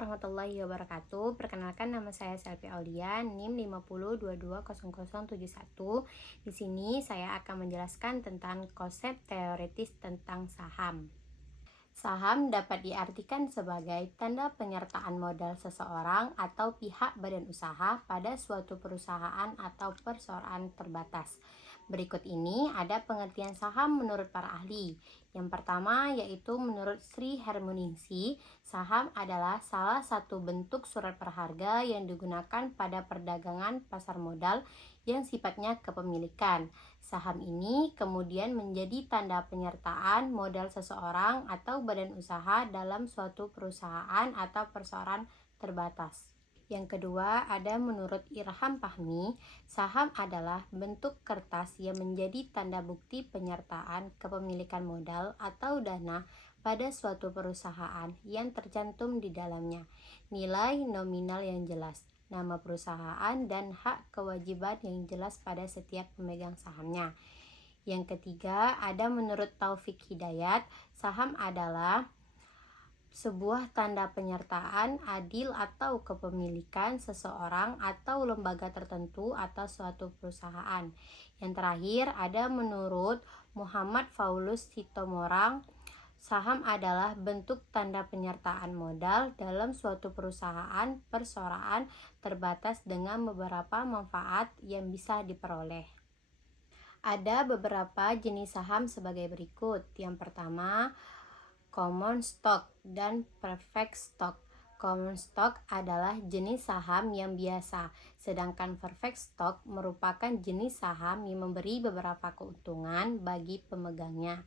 warahmatullahi wabarakatuh. Perkenalkan, nama saya Selvi Aulia, NIM 50220071. Di sini saya akan menjelaskan tentang konsep teoritis tentang saham. Saham dapat diartikan sebagai tanda penyertaan modal seseorang atau pihak badan usaha pada suatu perusahaan atau perseroan terbatas. Berikut ini ada pengertian saham menurut para ahli. Yang pertama yaitu menurut Sri Harmoningsi, saham adalah salah satu bentuk surat berharga yang digunakan pada perdagangan pasar modal yang sifatnya kepemilikan. Saham ini kemudian menjadi tanda penyertaan modal seseorang atau badan usaha dalam suatu perusahaan atau perseroan terbatas. Yang kedua ada menurut Irham Fahmi, saham adalah bentuk kertas yang menjadi tanda bukti penyertaan kepemilikan modal atau dana pada suatu perusahaan yang tercantum di dalamnya nilai nominal yang jelas, nama perusahaan, dan hak kewajiban yang jelas pada setiap pemegang sahamnya. Yang ketiga ada menurut Taufik Hidayat, saham adalah sebuah tanda penyertaan adil atau kepemilikan seseorang atau lembaga tertentu atas suatu perusahaan. Yang terakhir ada menurut Muhammad Paulus Sitomorang, saham adalah bentuk tanda penyertaan modal dalam suatu perusahaan perseroan terbatas dengan beberapa manfaat yang bisa diperoleh. Ada beberapa jenis saham sebagai berikut. Yang pertama, common stock dan perfect stock. Common stock adalah jenis saham yang biasa, sedangkan perfect stock merupakan jenis saham yang memberi beberapa keuntungan bagi pemegangnya.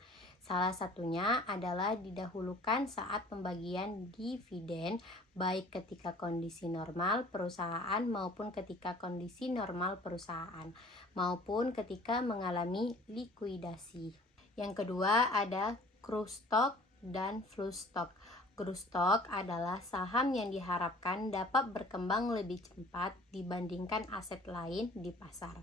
Salah satunya adalah didahulukan saat pembagian dividen, baik ketika kondisi normal perusahaan maupun ketika kondisi normal perusahaan, maupun ketika mengalami likuidasi. Yang kedua ada growth stock dan flow stock. Growth stock adalah saham yang diharapkan dapat berkembang lebih cepat dibandingkan aset lain di pasar.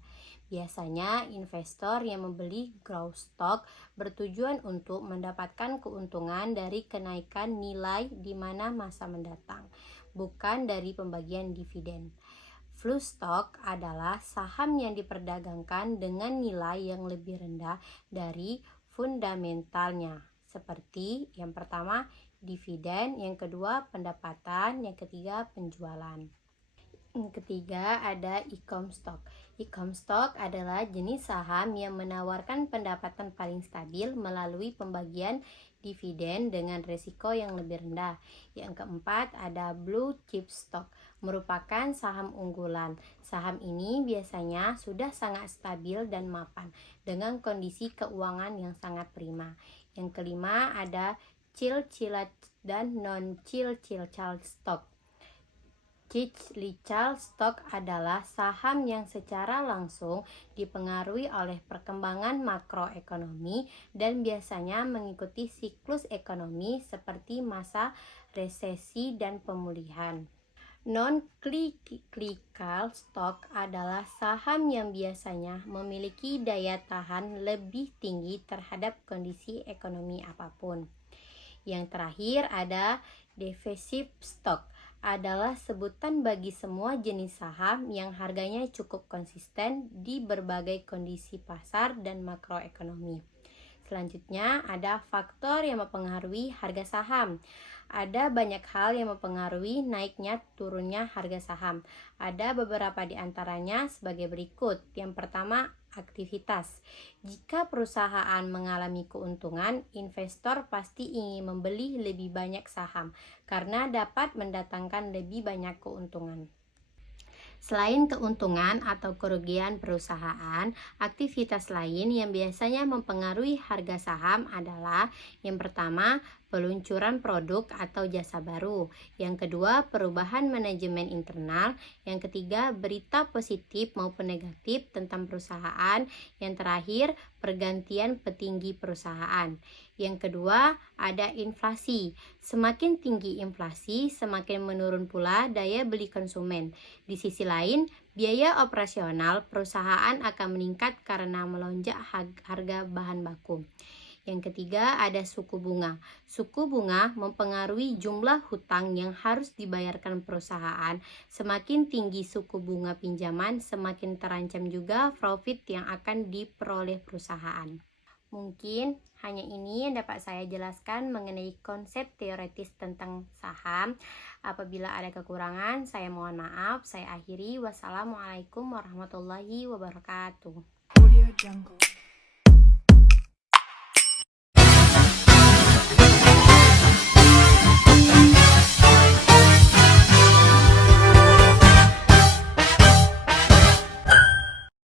Biasanya investor yang membeli growth stock bertujuan untuk mendapatkan keuntungan dari kenaikan nilai di mana masa mendatang, bukan dari pembagian dividen. Flow stock adalah saham yang diperdagangkan dengan nilai yang lebih rendah dari fundamentalnya, seperti yang pertama dividen, yang kedua pendapatan, yang ketiga penjualan. Yang ketiga ada e-com stock. E-com stock adalah jenis saham yang menawarkan pendapatan paling stabil melalui pembagian dividen dengan risiko yang lebih rendah. Yang keempat ada blue chip stock, merupakan saham unggulan. Saham ini biasanya sudah sangat stabil dan mapan dengan kondisi keuangan yang sangat prima. Yang kelima ada cil-cilat dan non-cil-cilat stock. Cil-cilat stock adalah saham yang secara langsung dipengaruhi oleh perkembangan makroekonomi dan biasanya mengikuti siklus ekonomi seperti masa resesi dan pemulihan. Non-cyclical stock adalah saham yang biasanya memiliki daya tahan lebih tinggi terhadap kondisi ekonomi apapun. Yang terakhir ada defensive stock, adalah sebutan bagi semua jenis saham yang harganya cukup konsisten di berbagai kondisi pasar dan makroekonomi. Selanjutnya ada faktor yang mempengaruhi harga saham. Ada banyak hal yang mempengaruhi naiknya turunnya harga saham. Ada beberapa di antaranya sebagai berikut. Yang pertama, aktivitas. Jika perusahaan mengalami keuntungan, investor pasti ingin membeli lebih banyak saham karena dapat mendatangkan lebih banyak keuntungan. Selain keuntungan atau kerugian perusahaan, aktivitas lain yang biasanya mempengaruhi harga saham adalah yang pertama, peluncuran produk atau jasa baru. Yang kedua, perubahan manajemen internal. Yang ketiga, berita positif maupun negatif tentang perusahaan. Yang terakhir, pergantian petinggi perusahaan. Yang kedua, ada inflasi. Semakin tinggi inflasi, semakin menurun pula daya beli konsumen. Di sisi lain, biaya operasional perusahaan akan meningkat karena melonjak harga bahan baku. Yang ketiga ada suku bunga. Suku bunga mempengaruhi jumlah hutang yang harus dibayarkan perusahaan. Semakin tinggi suku bunga pinjaman, semakin terancam juga profit yang akan diperoleh perusahaan. Mungkin hanya ini yang dapat saya jelaskan mengenai konsep teoretis tentang saham. Apabila ada kekurangan, saya mohon maaf. Saya akhiri. Wassalamualaikum warahmatullahi wabarakatuh. Audio Jungle.